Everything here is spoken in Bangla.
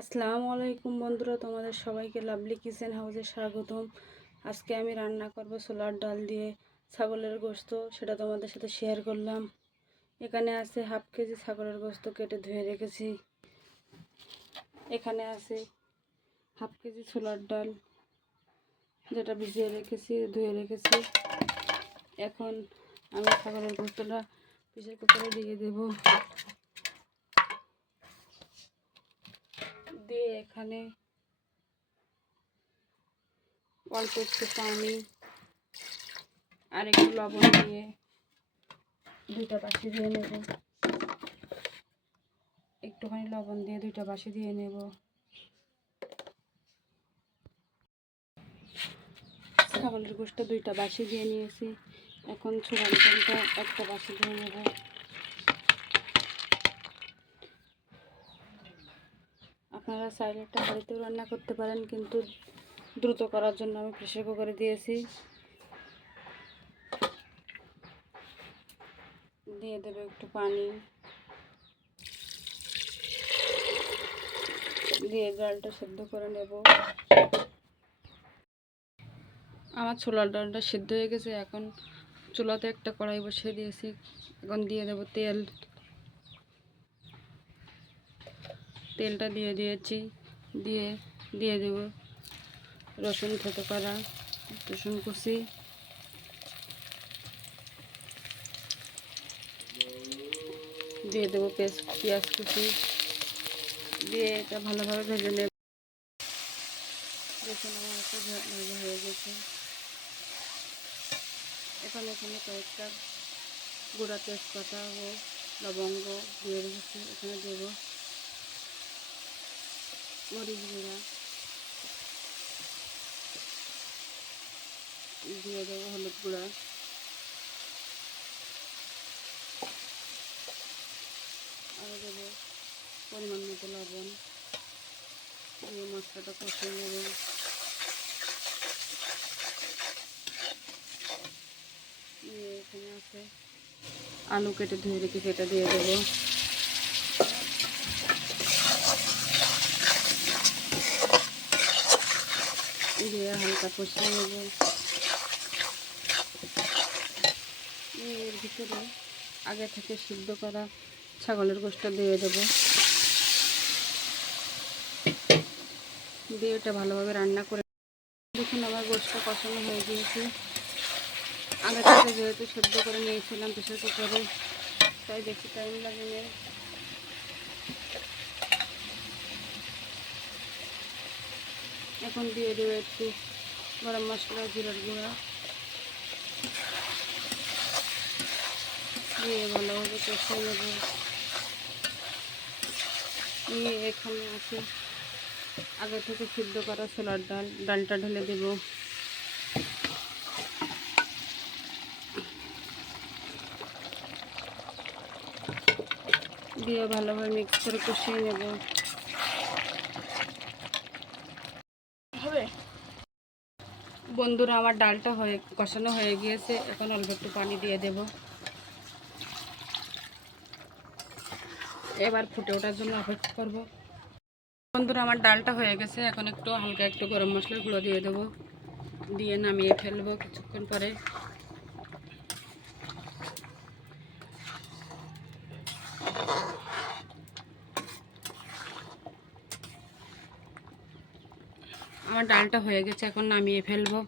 আসসালামু আলাইকুম বন্ধুরা, তোমাদের সবাইকে লাভলি কিচেন হাউসে স্বাগতম। আজকে আমি রান্না করব ছোলার ডাল দিয়ে ছাগলের গোশত, সেটা তোমাদের সাথে শেয়ার করলাম। এখানে আছে হাফ কেজি ছাগলের গোশত কেটে ধুয়ে রেখেছি। এখানে আছে হাফ কেজি ছোলার ডাল, যেটা ভিজিয়ে রেখেছি, ধুয়ে রেখেছি। এখন আমি ছাগলের গোশতটা প্রেসার কুকারে দিয়ে দেব। দিয়ে এখানে অল্প একটু পানি আর একটু লবণ দিয়ে দুইটা বাসি দিয়ে নেব। একটুখানি লবণ দিয়ে দুইটা বাসি দিয়ে নেব। ছাগলের গোশত দুইটা বাসি দিয়ে নিয়েছি। এখন ছোলার ডালটা একটা বাসি দিয়ে নেব। আপনারা চাইলে একটা হাঁড়িতেও রান্না করতে পারেন, কিন্তু দ্রুত করার জন্য আমি প্রেসার কুকারে দিয়েছি। দিয়ে দেবে একটু পানি, দিয়ে ডালটা সেদ্ধ করে নেব। আমার ছোলার ডালটা সেদ্ধ হয়ে গেছে। এখন চুলাতে একটা কড়াই বসিয়ে দিয়েছি। এখন দিয়ে দেব তেল। তেলটা দিয়ে দিয়েছি। দিয়ে দেব রসুন থেতো করা, রসুন কুচি, দিয়ে দেবো পেঁয়াজ কুচি, দিয়ে এটা ভালোভাবে ভেজে নেব। দেখুন আমার একটা ভাজা হয়ে গেছে। এখন এখানে কয়েকটা গুঁড়া তেজপাতা ও লবঙ্গ দিয়ে রেখেছি। এখানে দেব মরিচ গুঁড়া, দিয়ে দেবো হলুদ গুঁড়া, আরও দেবো পরিমাণ মতো লবণ, দিয়ে মশলাটা কষিয়ে নেব। এখানে আছে আলু কেটে ধুয়ে রেখে সেটা দিয়ে দেবো। দিয়ে হালকা কষিয়ে নেব। এর ভিতরে আগে থেকে সিদ্ধ করা ছাগলের গোশত দিয়ে দেবো। দিয়ে এটা ভালোভাবে রান্না করে দেখুন আমার গোশত কষানো হয়ে গিয়েছে। আগে থেকে যেহেতু সেদ্ধ করে নিয়েছিলাম প্রেসার কুকারে, তাই বেশি টাইম লাগেনি। এখন দিয়ে দেবো একটু গরম মশলা, জিরার গুঁড়া, দিয়ে ভালোভাবে কষিয়ে নেব। নিয়ে এখানে আছে আগে থেকে সিদ্ধ করা ছোলার ডালটা ঢেলে দেব। দিয়ে ভালোভাবে মিক্স করে কষিয়ে নেব। বন্ধুরা, আমার ডালটা কষানো হয়ে গিয়েছে। এখন অল্প একটু পানি দিয়ে দেব। এবার ফুটে ওঠার জন্য অপেক্ষা করব। বন্ধুরা, আমার ডালটা হয়ে গেছে। এখন একটু হালকা একটু গরম মশলার গুঁড়ো দিয়ে দেবো। দিয়ে নামিয়ে ফেলবো কিছুক্ষণ পরে। আমার ডালটা হয়ে গেছে, এখন নামিয়ে ফেলবো।